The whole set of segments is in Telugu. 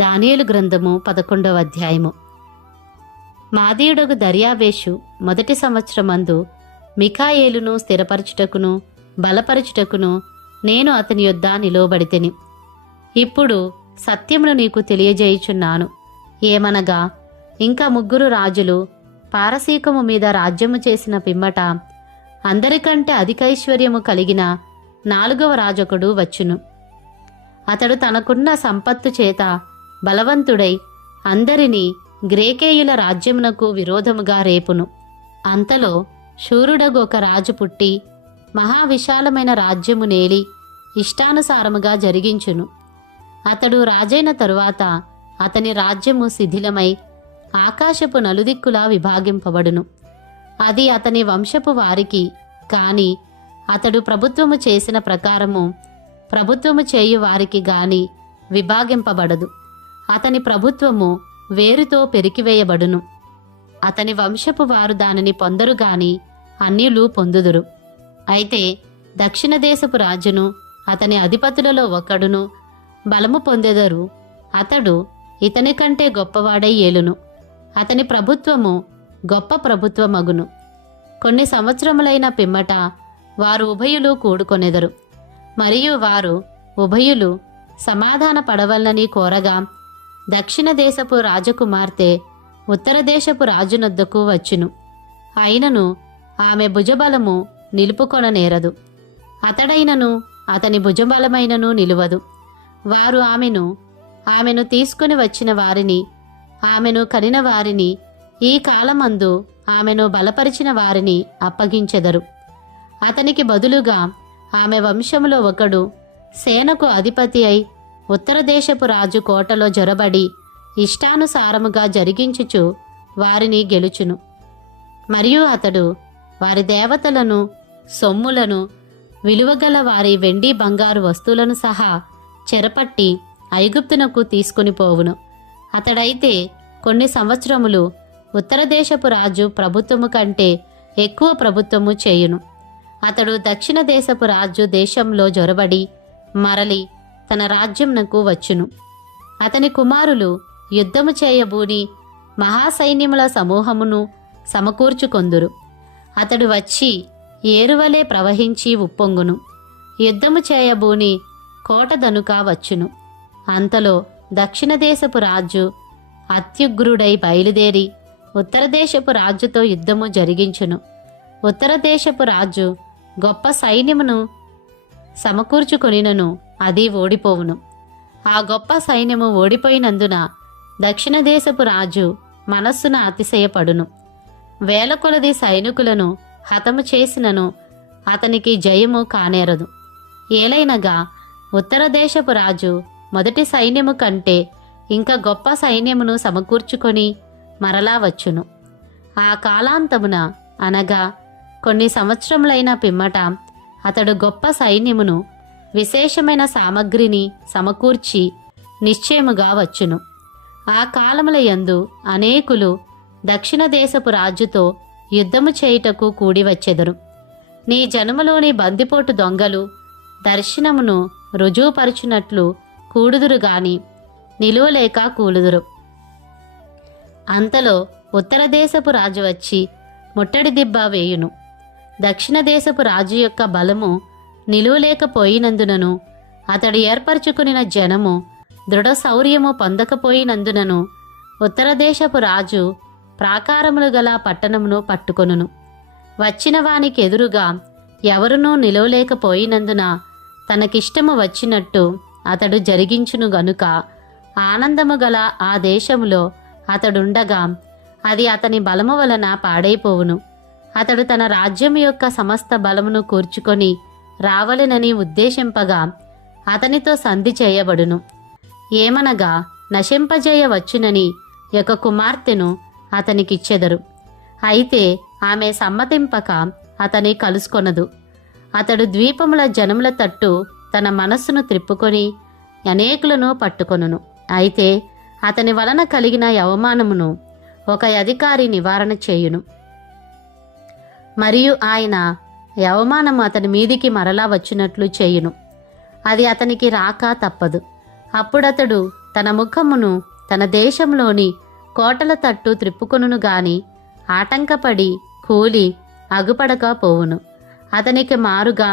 దానియేలు గ్రంథము 11వ అధ్యాయము. మాదీయుడగు దర్యావేషు మొదటి సంవత్సరమందు మిఖాయేలును స్థిరపరచుటకును బలపరచుటకును నేను అతని యొద్ద నిలువబడితిని. ఇప్పుడు సత్యమును నీకు తెలియజేయుచున్నాను. ఏమనగా, ఇంకా 3 రాజులు పారసీకము మీద రాజ్యము చేసిన పిమ్మట అందరికంటే అధికైశ్వర్యము కలిగిన 4వ రాజొకడు వచ్చును. అతడు తనకున్న సంపత్తు చేత బలవంతుడై అందరినీ గ్రేకేయుల రాజ్యమునకు విరోధముగా రేపును. అంతలో శూరుడగు ఒక రాజు పుట్టి మహావిశాలమైన రాజ్యము నేలి ఇష్టానుసారముగా జరిగించును. అతడు రాజైన తరువాత అతని రాజ్యము శిథిలమై ఆకాశపు నలుదిక్కులా విభాగింపబడును. అది అతని వంశపు వారికి కాని అతడు ప్రభుత్వము చేసిన ప్రకారము ప్రభుత్వము చేయు వారికి గాని విభాగింపబడదు. అతని ప్రభుత్వము వేరుతో పెరికివేయబడును. అతని వంశపు వారు దానిని పొందరు గాని అన్యులు పొందుదురు. అయితే దక్షిణ దేశపు రాజును అతని అధిపతులలో ఒకడును బలము పొందెదరు. అతడు ఇతని కంటే గొప్పవాడై ఏలును. అతని ప్రభుత్వము గొప్ప ప్రభుత్వమగును. కొన్ని సంవత్సరములైన పిమ్మట వారు ఉభయులు కూడుకొనెదరు. మరియు వారు ఉభయులు సమాధాన పడవలనని కోరగా దక్షిణ దేశపు రాజకుమార్తె ఉత్తర దేశపు రాజునొద్దకు వచ్చును. అయినను ఆమె భుజబలము నిలుపుకొననేరదు. అతడైనను అతని భుజబలమైనను నిలువదు. వారు ఆమెను తీసుకుని వచ్చిన వారిని, ఆమెను కనిన వారిని, ఈ కాలమందు ఆమెను బలపరిచిన వారిని అప్పగించెదరు. అతనికి బదులుగా ఆమె వంశములో ఒకడు సేనకు అధిపతి అయి ఉత్తర దేశపు రాజు కోటలో జొరబడి ఇష్టానుసారముగా జరిగించుచు వారిని గెలుచును. మరియు అతడు వారి దేవతలను, సొమ్ములను, విలువగల వారి వెండి బంగారు వస్తువులను సహా చెరపట్టి ఐగుప్తునకు తీసుకుని పోవును. అతడైతే కొన్ని సంవత్సరములు ఉత్తర దేశపు రాజు ప్రభుత్వము కంటే ఎక్కువ ప్రభుత్వము చేయును. అతడు దక్షిణ దేశపు రాజు దేశంలో జొరబడి మరలి తన రాజ్యంనకు వచ్చును. అతని కుమారులు యుద్ధము చేయబూని మహాసైన్యముల సమూహమును సమకూర్చుకొందురు. అతడు వచ్చి ఏరువలే ప్రవహించి ఉప్పొంగును. యుద్ధము చేయబూని కోటదనుక వచ్చును. అంతలో దక్షిణ దేశపు రాజు అత్యుగ్రుడై బయలుదేరి ఉత్తర దేశపు రాజుతో యుద్ధము జరిగించును. ఉత్తర దేశపు రాజు గొప్ప సైన్యమును సమకూర్చుకొనినను అది ఓడిపోవును. ఆ గొప్ప సైన్యము ఓడిపోయినందున దక్షిణ దేశపు రాజు మనస్సున అతిశయపడును. వేల కొలది సైనికులను హతము చేసినను అతనికి జయము కానేరదు. ఏలైనగా ఉత్తర దేశపు రాజు మొదటి సైన్యము కంటే ఇంకా గొప్ప సైన్యమును సమకూర్చుకొని మరలా వచ్చును. ఆ కాలాంతమున అనగా కొన్ని సంవత్సరములైన పిమ్మట అతడు గొప్ప సైన్యమును, విశేషమైన సామగ్రిని సమకూర్చి నిశ్చయముగా వచ్చును. ఆ కాలముల యందు అనేకులు దక్షిణ దేశపు రాజుతో యుద్ధము చేయుటకు కూడి వచ్చెదరు. నీ జనములోని బందిపోటు దొంగలు దర్శనమును రుజువుపరుచునట్లు కూడుదురు గాని నిలువలేక కూలుదురు. అంతలో ఉత్తర దేశపు రాజు వచ్చి ముట్టడి దిబ్బ వేయును. దక్షిణ దేశపు రాజు యొక్క బలము నిలువలేకపోయినందునను అతడు ఏర్పరచుకునిన జనము దృఢ శౌర్యము పొందకపోయినందునను ఉత్తర దేశపు రాజు ప్రాకారములు గల పట్టణమును పట్టుకొనును. వచ్చిన వానికి ఎదురుగా ఎవరునూ నిలవలేకపోయినందున తనకిష్టము వచ్చినట్టు అతడు జరిగించును గనుక ఆనందము గల ఆ దేశములో అతడుండగా అది అతని బలము వలన పాడైపోవును. అతడు తన రాజ్యం యొక్క సమస్త బలమును కూర్చుకొని రావలెనని ఉద్దేశింపగా అతనితో సంధి చేయబడును. ఏమనగా, నశింపజేయవచ్చునని ఒక కుమార్తెను అతనికిచ్చెదరు. అయితే ఆమె సమ్మతింపక అతని కలుసుకొనదు. అతడు ద్వీపముల జనముల తట్టు తన మనస్సును త్రిప్పుకొని అనేకులను పట్టుకొనును. అయితే అతని వలన కలిగిన అవమానమును ఒక అధికారి నివారణ చేయును. మరియు ఆయన అవమానము అతని మీదికి మరలా వచ్చినట్లు చేయును. అది అతనికి రాక తప్పదు. అప్పుడతడు తన ముఖమును తన దేశంలోని కోటల తట్టు త్రిప్పుకొనును గాని ఆటంకపడి కూలి అగుపడక పోవును. అతనికి మారుగా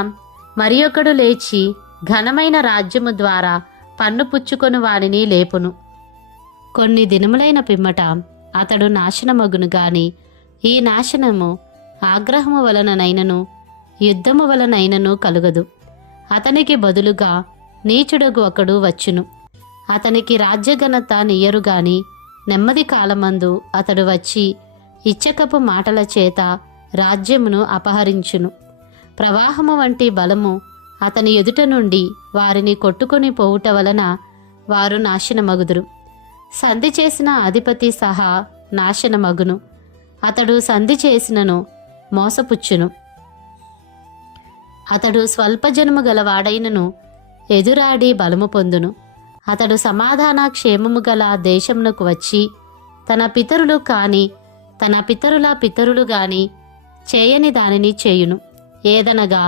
మరి ఒకడు లేచి ఘనమైన రాజ్యము ద్వారా పన్ను పుచ్చుకొని వారిని లేపును. కొన్ని దినములైన పిమ్మట అతడు నాశనమగును గాని ఈ నాశనము ఆగ్రహము వలననైనను యుద్ధము వలనైనను కలుగదు. అతనికి బదులుగా నీచుడగు ఒకడు వచ్చును. అతనికి రాజ్యఘనత నియ్యరుగాని నెమ్మది కాలమందు అతడు వచ్చి ఇచ్చకపు మాటల చేత రాజ్యమును అపహరించును. ప్రవాహము వంటి బలము అతని ఎదుట నుండి వారిని కొట్టుకొని పోవుట వలన వారు నాశనమగుదురు. సంధి చేసిన అధిపతి సహా నాశనమగును. అతడు సంధి చేసినను మోసపుచ్చును. అతడు స్వల్పజనము గలవాడైనను ఎదురాడి బలము పొందును. అతడు సమాధాన క్షేమము గల దేశమునకు వచ్చి తన పితరులు కాని తన పితరుల పితరులు గాని చేయని దానిని చేయును. ఏదనగా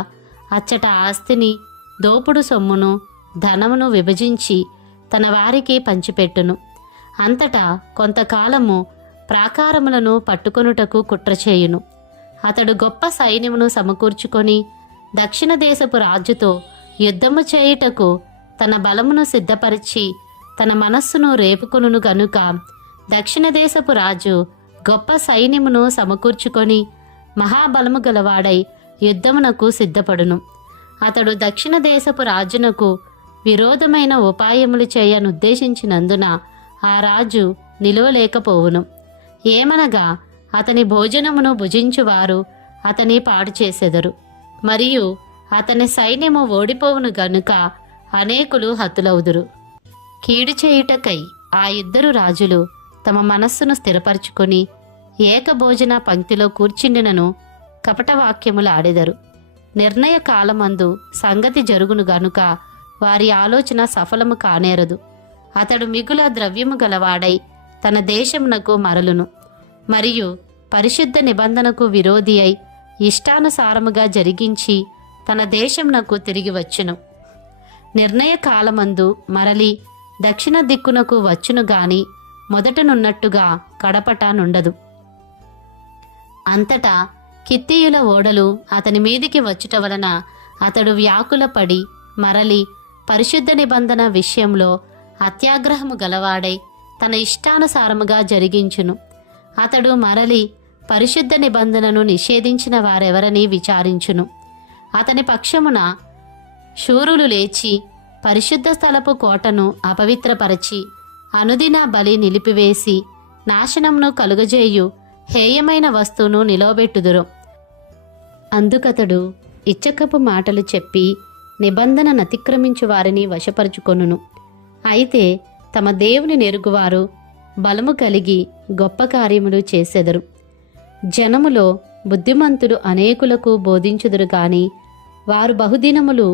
అచ్చట ఆస్తిని దోపుడు సొమ్మును ధనమును విభజించి తన వారికి పంచిపెట్టును. అంతటా కొంతకాలము ప్రాకారములను పట్టుకొనుటకు కుట్ర చేయును. అతడు గొప్ప సైన్యమును సమకూర్చుకొని దక్షిణ దేశపు రాజుతో యుద్ధము చేయుటకు తన బలమును సిద్ధపరిచి తన మనస్సును రేపుకొనును గనుక దక్షిణ దేశపు రాజు గొప్ప సైన్యమును సమకూర్చుకొని మహాబలము గలవాడై యుద్ధమునకు సిద్ధపడును. అతడు దక్షిణ దేశపు రాజునకు విరోధమైన ఉపాయములు చేయనుద్దేశించినందున ఆ రాజు నిలువలేకపోవును. ఏమనగా అతని భోజనమును భుజించువారు అతని పాడు చేసెదరు, మరియు అతని సైన్యము ఓడిపోవును గనుక అనేకులు హతులవుదురు. కీడు చేయుటకై ఆ ఇద్దరు రాజులు తమ మనస్సును స్థిరపరచుకొని ఏకభోజన పంక్తిలో కూర్చుండినను కపటవాక్యములు ఆడెదరు. నిర్ణయ కాలమందు సంగతి జరుగును గనుక వారి ఆలోచన సఫలము కానేరదు. అతడు మిగుల ద్రవ్యము గలవాడై తన దేశమునకు మరలును, మరియు పరిశుద్ధ నిబంధనకు విరోధి అయి ఇష్టానుసారముగా జరిగించి తన దేశమునకు తిరిగి వచ్చును. నిర్ణయ కాలమందు మరలి దక్షిణ దిక్కునకు వచ్చును గాని మొదటనున్నట్టుగా కడపట నుండదు. అంతటా కిత్తీయుల ఓడలు అతని మీదికి వచ్చుట వలన అతడు వ్యాకులపడి మరలి పరిశుద్ధ నిబంధన విషయంలో అత్యాగ్రహము గలవాడై తన ఇష్టానుసారముగా జరిగించును. అతడు మరలి పరిశుద్ధ నిబంధనను నిషేధించిన వారెవరని విచారించును. అతని పక్షమున శూరులు లేచి పరిశుద్ధ స్థలపు కోటను అపవిత్రపరచి అనుదిన బలి నిలిపివేసి నాశనమును కలుగజేయు హేయమైన వస్తువును నిలవబెట్టుదురు. అందుకతడు ఇచ్చకపు మాటలు చెప్పి నిబంధన నతిక్రమించు వారిని వశపరుచుకొనును. అయితే తమ దేవుని నెరుగువారు బలము కలిగి గొప్ప కార్యములు చేసెదరు. జనములో బుద్ధిమంతులు అనేకులకు బోధించుదురు గాని వారు బహుదినములు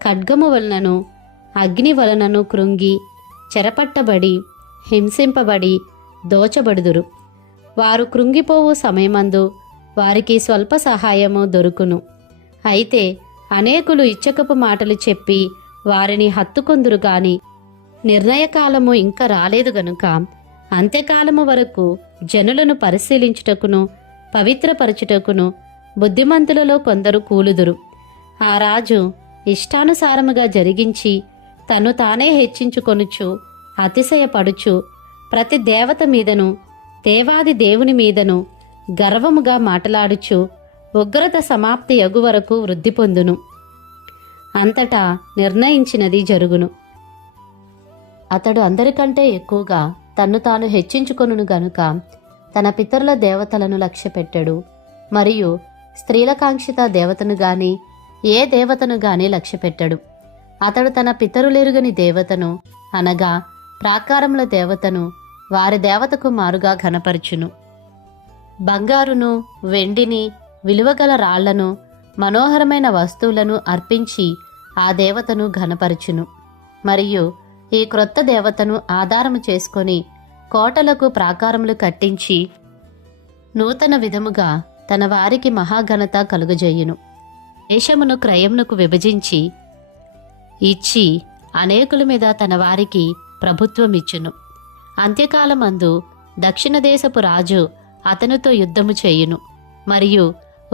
ఖడ్గము వలనను అగ్ని వలనను కృంగి చెరపట్టబడి హింసింపబడి దోచబడుదురు. వారు కృంగిపోవు సమయమందు వారికి స్వల్ప సహాయము దొరుకును. అయితే అనేకులు ఇచ్చకపు మాటలు చెప్పి వారిని హత్తుకొందురు గాని నిర్ణయకాలము ఇంకా రాలేదు గనుక అంత్యకాలము వరకు జనులను పరిశీలించుటకును పవిత్రపరచుటకును బుద్ధిమంతులలో కొందరు కూలుదురు. ఆ రాజు ఇష్టానుసారముగా జరిగించి తను తానే హెచ్చించుకొనుచు అతిశయపడుచు ప్రతి దేవత మీదను దేవాది దేవుని మీదను గర్వముగా మాటలాడుచు ఉగ్రత సమాప్తి యగు వరకు వృద్ధి పొందును. అంతటా నిర్ణయించినది జరుగును. అతడు అందరికంటే ఎక్కువగా తన్ను తాను హెచ్చించుకొనును గనుక తన పితరుల దేవతలను లక్ష్యపెట్టాడు, మరియు స్త్రీలకాంక్షిత దేవతను గాని ఏ దేవతను గాని లక్ష్యపెట్టాడు. అతడు తన పితరులెరుగని దేవతను అనగా ప్రాకారముల దేవతను వారి దేవతకు మారుగా ఘనపరచును. బంగారును వెండిని విలువగల రాళ్లను మనోహరమైన వస్తువులను అర్పించి ఆ దేవతను ఘనపరచును. మరియు ఈ క్రొత్త దేవతను ఆధారము చేసుకొని కోటలకు ప్రాకారములు కట్టించి నూతన విధముగా తన వారికి మహాఘనత కలుగజేయును. దేశమును క్రయమునకు విభజించి ఇచ్చి అనేకుల మీద తన వారికి ప్రభుత్వమిచ్చును. అంత్యకాలమందు దక్షిణ దేశపు రాజు అతనితో యుద్ధము చేయును, మరియు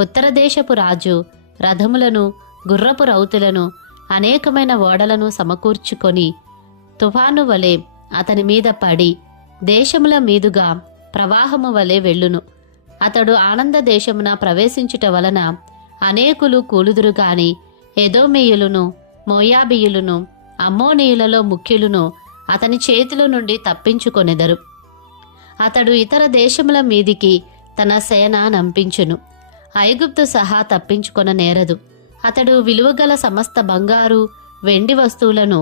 ఉత్తర దేశపు రాజు రథములను, గుర్రపు రౌతులను, అనేకమైన ఓడలను సమకూర్చుకొని తుఫాను వలె అతని మీద పడి దేశముల మీదుగా ప్రవాహము వలె వెళ్ళును. అతడు ఆనంద దేశమున ప్రవేశించుట వలన అనేకులు కూలుదురు గాని ఎదోమీయులను, మోయాబీయులను, అమ్మోనీయులలో ముఖ్యులను అతని చేతిలో నుండి తప్పించుకొనెదరు. అతడు ఇతర దేశముల మీదికి తన సేన నంపించును, ఐగుప్తు సహా తప్పించుకొన నేరదు. అతడు విలువగల సమస్త బంగారు, వెండి వస్తువులను,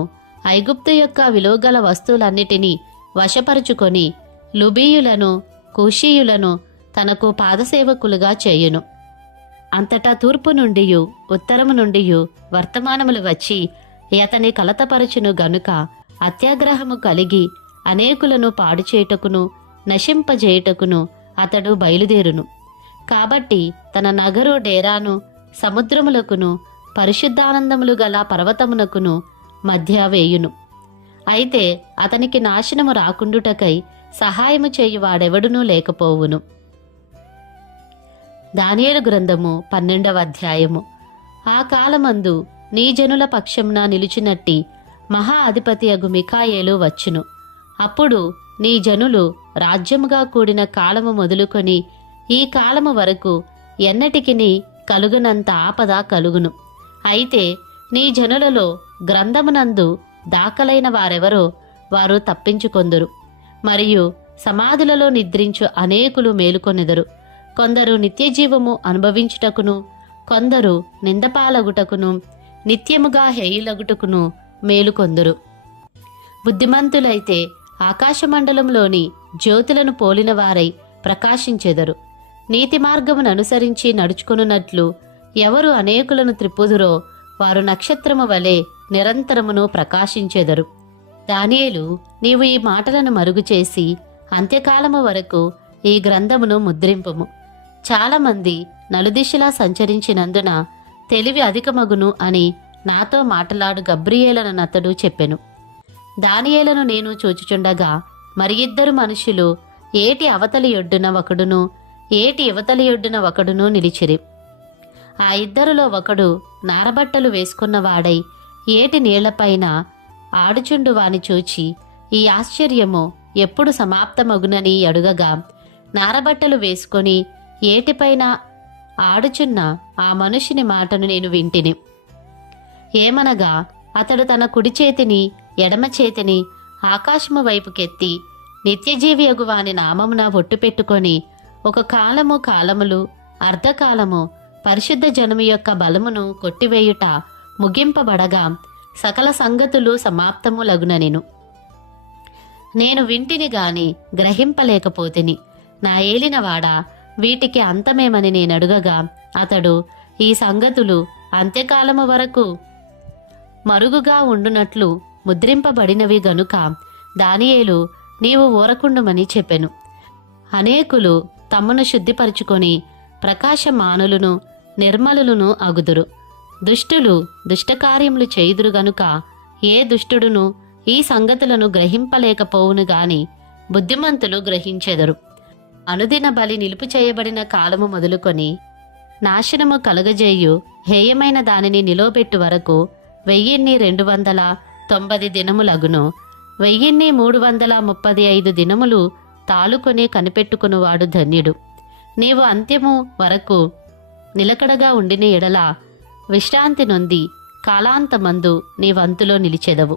ఐగుప్తు యొక్క విలువగల వస్తువులన్నిటినీ వశపరుచుకొని లుబీయులను, కూషీయులను తనకు పాదసేవకులుగా చేయును. అంతటా తూర్పు నుండియు ఉత్తరము నుండియు వర్తమానములు వచ్చి అతని కలతపరచును గనుక అత్యాగ్రహము కలిగి అనేకులను పాడు చేయుటకును నశింపజేయుటకును అతడు బయలుదేరును. కాబట్టి తన నగరు డేరాను సముద్రములకును పరిశుద్ధానందములు గల పర్వతమునకును మధ్య వేయును. అయితే అతనికి నాశనము రాకుండుటకై సహాయము చేయువాడెవడునూ లేకపోవును. దానియేలు గ్రంథము 12వ అధ్యాయము. ఆ కాలమందు నీ జనుల పక్షమున నిలిచినట్టి మహా అధిపతి అగు మిఖాయేలు వచ్చును. అప్పుడు నీ జనులు రాజ్యముగా కూడిన కాలము మొదలుకొని ఈ కాలము వరకు ఎన్నటికిని కలుగునంత ఆపద కలుగును. అయితే నీ జనులలో గ్రంథమునందు దాఖలైన వారెవరో వారు తప్పించుకొందురు, మరియు సమాధులలో నిద్రించు అనేకులు మేలుకొనెదరు. కొందరు నిత్యజీవము అనుభవించుటకును, కొందరు నిందపాలగుటకును, నిత్యముగా హేయులగుటకును మేలుకొందురు. బుద్ధిమంతులైతే ఆకాశమండలంలోని జ్యోతులను పోలిన వారై ప్రకాశించెదరు. నీతి మార్గమును అనుసరించి నడుచుకొనున్నట్లు ఎవరు అనేకులను త్రిప్పుదురో వారు నక్షత్రము వలె నిరంతరమును ప్రకాశించెదరు. దానియేలు, నీవు ఈ మాటలను మరుగుచేసి అంత్యకాలము వరకు ఈ గ్రంథమును ముద్రింపుము. చాలామంది నలుదిశలా సంచరించినందున తెలివి అధికమగును అని నాతో మాటలాడు గబ్రియేలనతడు చెప్పెను. దానియేలును నేను చూచుచుండగా మరి ఇద్దరు మనుషులు ఏటి అవతలి ఒడ్డున ఒకడును, ఏటి ఇవతలి ఒడ్డున ఒకడును నిలిచిరి. ఆ ఇద్దరిలో ఒకడు నారబట్టలు వేసుకున్నవాడై ఏటి నీళ్లపైన ఆడుచుండు వాని చూచి ఈ ఆశ్చర్యము ఎప్పుడు సమాప్తమగునని అడుగగా, నారబట్టలు వేసుకొని ఏటిపైన ఆడుచున్న ఆ మనుషుని మాటను నేను వింటిని. ఏమనగా, అతడు తన కుడి చేతిని ఎడమ చేతిని ఆకాశము వైపుకెత్తి నిత్యజీవి అగు వాని నామమున ఒట్టు పెట్టుకొని ఒక కాలము, కాలములు, అర్ధకాలము పరిశుద్ధ జనము యొక్క బలమును కొట్టివేయుట ముగింపబడగా సకల సంగతులు సమాప్తములగుననెను. నేను వింటిని గాని గ్రహింపలేకపోతిని. నా ఏలినవాడా, వీటికి అంతమేమని నేనడుగగా అతడు, ఈ సంగతులు అంత్యకాలము వరకు మరుగుగా ఉండునట్లు ముద్రింపబడినవి గనుక దానియేలు నీవు ఊరకుండుమని చెప్పెను. అనేకులు తమను శుద్ధిపరుచుకొని ప్రకాశమానులను నిర్మలులను అగుదురు. దుష్టులు దుష్టకార్యములు చేయుదురు గనుక ఏ దుష్టుడును ఈ సంగతులను గ్రహింపలేకపోవును గాని బుద్ధిమంతులు గ్రహించెదరు. అనుదిన బలి నిలుపు చేయబడిన కాలము మొదలుకొని నాశనము కలుగజేయు హేయమైన దానిని నిలవబెట్టు వరకు 1290 దినములగును. 1335 దినములు తాలుకొని కనిపెట్టుకునివాడు ధన్యుడు. నీవు అంత్యము వరకు నిలకడగా ఉండిన ఎడల విశ్రాంతి నొంది కాలాంతమందు నీ వంతులో నిలిచెదవు.